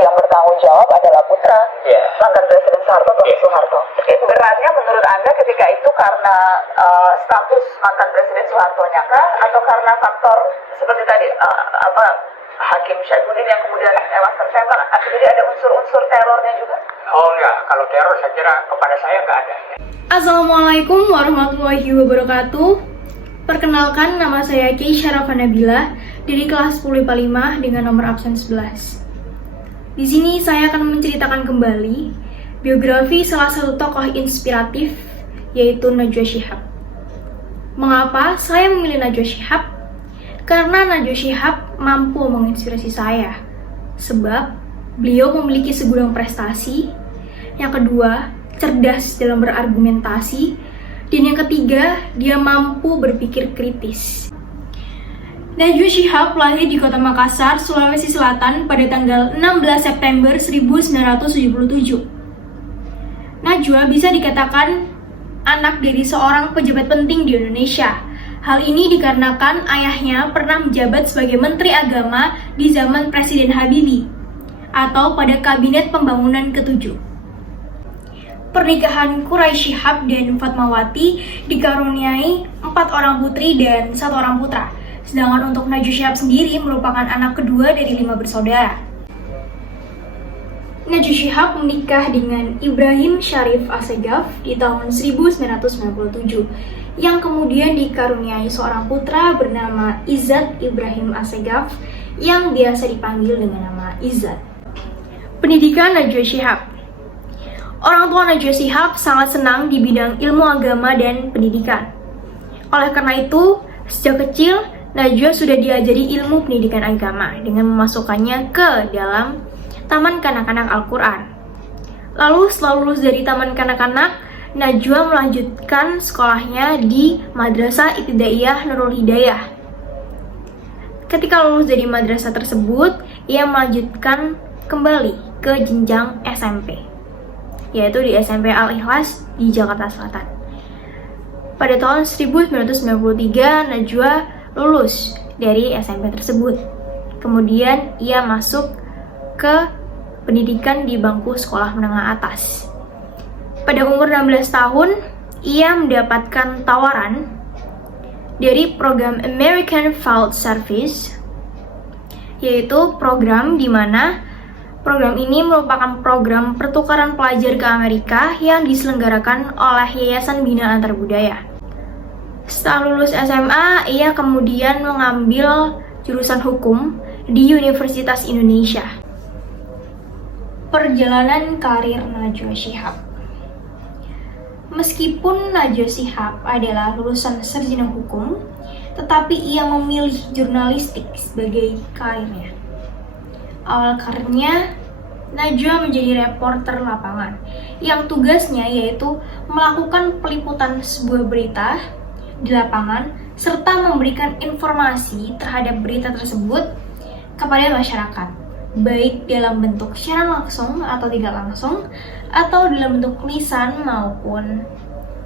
yang bertanggung jawab adalah putra mantan Presiden Soeharto, Tommy Soeharto. Beratnya menurut Anda ketika itu karena status mantan Presiden Soeharto-nya kah, atau karena faktor seperti tadi Hakim Saifuddin yang kemudian tewas tertembak? Jadi ada unsur-unsur terornya juga? Oh enggak, kalau teror saya kira kepada saya enggak ada. Assalamualaikum warahmatullahi wabarakatuh. Perkenalkan, nama saya Keisha Rafa Nabila dari kelas 10 IPA 5 dengan nomor absen 11. Di sini saya akan menceritakan kembali biografi salah satu tokoh inspiratif, yaitu Najwa Shihab. Mengapa saya memilih Najwa Shihab? Karena Najwa Shihab mampu menginspirasi saya, sebab beliau memiliki segudang prestasi. Yang kedua, cerdas dalam berargumentasi. Dan yang ketiga, dia mampu berpikir kritis. Najwa Shihab lahir di kota Makassar, Sulawesi Selatan pada tanggal 16 September 1977. Najwa bisa dikatakan anak dari seorang pejabat penting di Indonesia. Hal ini dikarenakan ayahnya pernah menjabat sebagai Menteri Agama di zaman Presiden Habibie atau pada Kabinet Pembangunan ke-7. Pernikahan Quraisy Shihab dan Fatmawati dikaruniai 4 orang putri dan 1 orang putra. Sedangkan untuk Najwa Shihab sendiri merupakan anak kedua dari 5 bersaudara. Najwa Shihab menikah dengan Ibrahim Syarif Assegaf di tahun 1997, yang kemudian dikaruniai seorang putra bernama Izzat Ibrahim Assegaf yang biasa dipanggil dengan nama Izzat. Pendidikan Najwa Shihab. Orang tua Najwa Shihab sangat senang di bidang ilmu agama dan pendidikan. Oleh karena itu, sejak kecil, Najwa sudah diajari ilmu pendidikan agama dengan memasukkannya ke dalam Taman Kanak-Kanak Al-Quran. Lalu setelah lulus dari Taman Kanak-Kanak, Najwa melanjutkan sekolahnya di Madrasah Ibtidaiyah Nurul Hidayah. Ketika lulus dari madrasah tersebut, ia melanjutkan kembali ke jenjang SMP, yaitu di SMP Al-Ikhlas di Jakarta Selatan. Pada tahun 1993, Najwa lulus dari SMP tersebut. Kemudian ia masuk ke pendidikan di bangku sekolah menengah atas. Pada umur 16 tahun, ia mendapatkan tawaran dari program American Field Service, yaitu program di mana program ini merupakan program pertukaran pelajar ke Amerika yang diselenggarakan oleh Yayasan Bina Antarbudaya. Setelah lulus SMA, ia kemudian mengambil jurusan hukum di Universitas Indonesia. Perjalanan karir Najwa Shihab. Meskipun Najwa Shihab adalah lulusan sarjana hukum, tetapi ia memilih jurnalistik sebagai karirnya. Awal karirnya, Najwa menjadi reporter lapangan yang tugasnya yaitu melakukan peliputan sebuah berita di lapangan serta memberikan informasi terhadap berita tersebut kepada masyarakat, baik dalam bentuk siaran langsung atau tidak langsung, atau dalam bentuk lisan maupun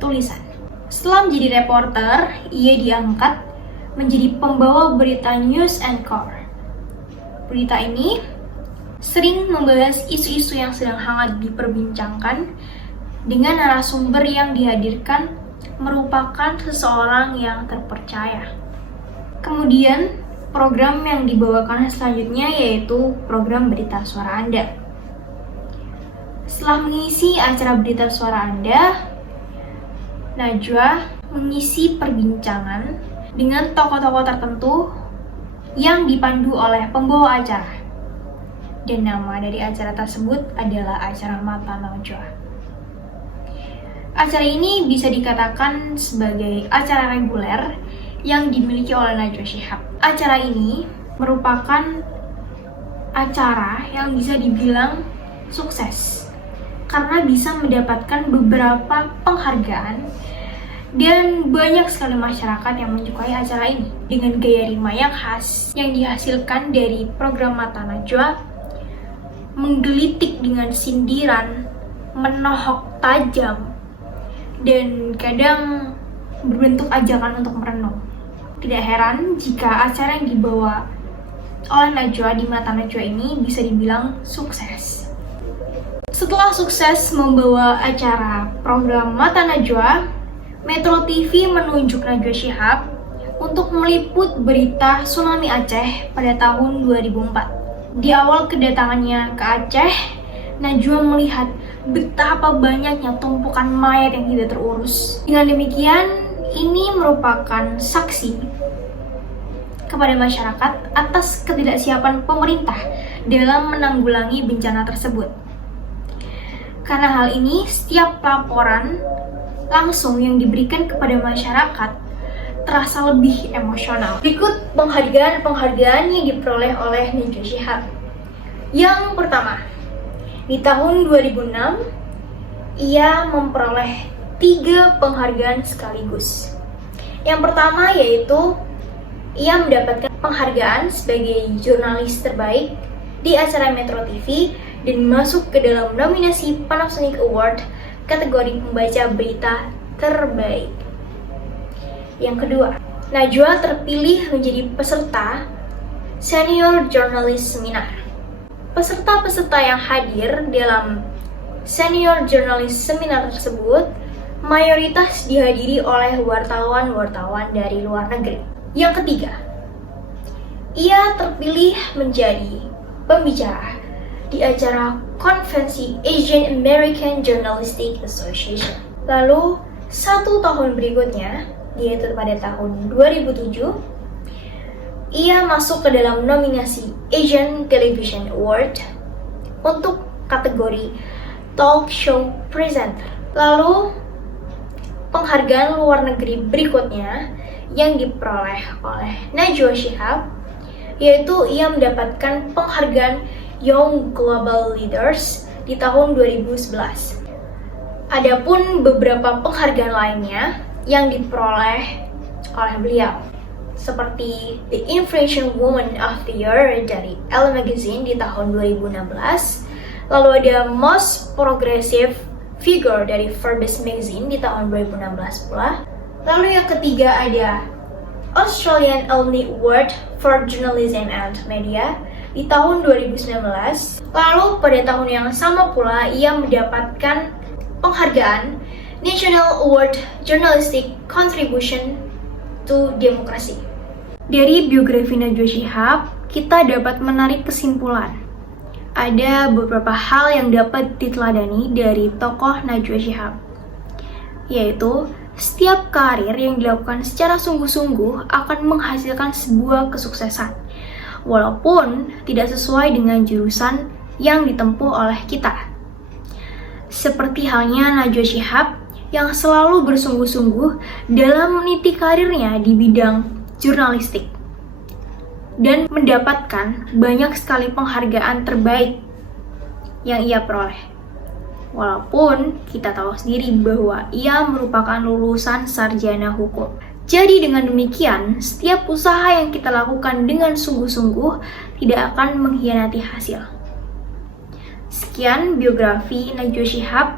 tulisan. Setelah menjadi reporter, ia diangkat menjadi pembawa berita news anchor. Berita ini sering membahas isu-isu yang sedang hangat diperbincangkan dengan narasumber yang dihadirkan merupakan seseorang yang terpercaya. Kemudian, program yang dibawakan selanjutnya yaitu program Berita Suara Anda. Setelah mengisi acara Berita Suara Anda, Najwa mengisi perbincangan dengan tokoh-tokoh tertentu yang dipandu oleh pembawa acara. Dan nama dari acara tersebut adalah acara Mata Najwa. Acara ini bisa dikatakan sebagai acara reguler yang dimiliki oleh Najwa Shihab. Acara ini merupakan acara yang bisa dibilang sukses karena bisa mendapatkan beberapa penghargaan dan banyak sekali masyarakat yang menyukai acara ini. Dengan gaya rima yang khas yang dihasilkan dari program Mata Najwa, menggelitik dengan sindiran, menohok tajam, dan kadang berbentuk ajakan untuk merenung. Tidak heran jika acara yang dibawa oleh Najwa di mata Najwa ini bisa dibilang sukses. Setelah sukses membawa acara program Mata Najwa, Metro TV menunjuk Najwa Shihab untuk meliput berita tsunami Aceh pada tahun 2004. Di awal kedatangannya ke Aceh, Najwa melihat betapa banyaknya tumpukan mayat yang tidak terurus. Dengan demikian, ini merupakan saksi kepada masyarakat atas ketidaksiapan pemerintah dalam menanggulangi bencana tersebut. Karena hal ini, setiap laporan langsung yang diberikan kepada masyarakat terasa lebih emosional. Berikut penghargaan yang diperoleh oleh Najwa Shihab. Yang pertama, di tahun 2006, ia memperoleh 3 penghargaan sekaligus. Yang pertama yaitu ia mendapatkan penghargaan sebagai jurnalis terbaik di acara Metro TV dan masuk ke dalam nominasi Panasonic Award kategori pembaca berita terbaik. Yang kedua, Najwa terpilih menjadi peserta Senior Journalist Seminar. Peserta-peserta yang hadir dalam Senior Journalist Seminar tersebut mayoritas dihadiri oleh wartawan-wartawan dari luar negeri. Yang ketiga, ia terpilih menjadi pembicara di acara konvensi Asian American Journalistic Association. Lalu, 1 tahun berikutnya, yaitu pada tahun 2007, ia masuk ke dalam nominasi Asian Television Award untuk kategori Talk Show Presenter. Lalu, penghargaan luar negeri berikutnya yang diperoleh oleh Najwa Shihab yaitu ia mendapatkan penghargaan Young Global Leaders di tahun 2011. Adapun beberapa penghargaan lainnya yang diperoleh oleh beliau seperti The Influential Woman of the Year dari Elle Magazine di tahun 2016, lalu ada Most Progressive Figure dari Forbes Magazine di tahun 2016 pula. Lalu yang ketiga ada Australian Alumni Award for Journalism and Media di tahun 2019. Lalu pada tahun yang sama pula ia mendapatkan penghargaan National Award Journalistic Contribution to Democracy. Dari biografi Najwa Shihab, kita dapat menarik kesimpulan. Ada beberapa hal yang dapat diteladani dari tokoh Najwa Shihab, yaitu setiap karir yang dilakukan secara sungguh-sungguh akan menghasilkan sebuah kesuksesan, walaupun tidak sesuai dengan jurusan yang ditempuh oleh kita. Seperti halnya Najwa Shihab yang selalu bersungguh-sungguh dalam meniti karirnya di bidang jurnalistik dan mendapatkan banyak sekali penghargaan terbaik yang ia peroleh. Walaupun kita tahu sendiri bahwa ia merupakan lulusan sarjana hukum. Jadi dengan demikian, setiap usaha yang kita lakukan dengan sungguh-sungguh tidak akan mengkhianati hasil. Sekian biografi Najwa Shihab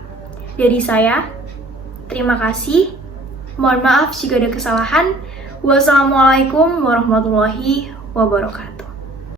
dari saya. Terima kasih. Mohon maaf jika ada kesalahan. Wassalamualaikum warahmatullahi wabarakatuh.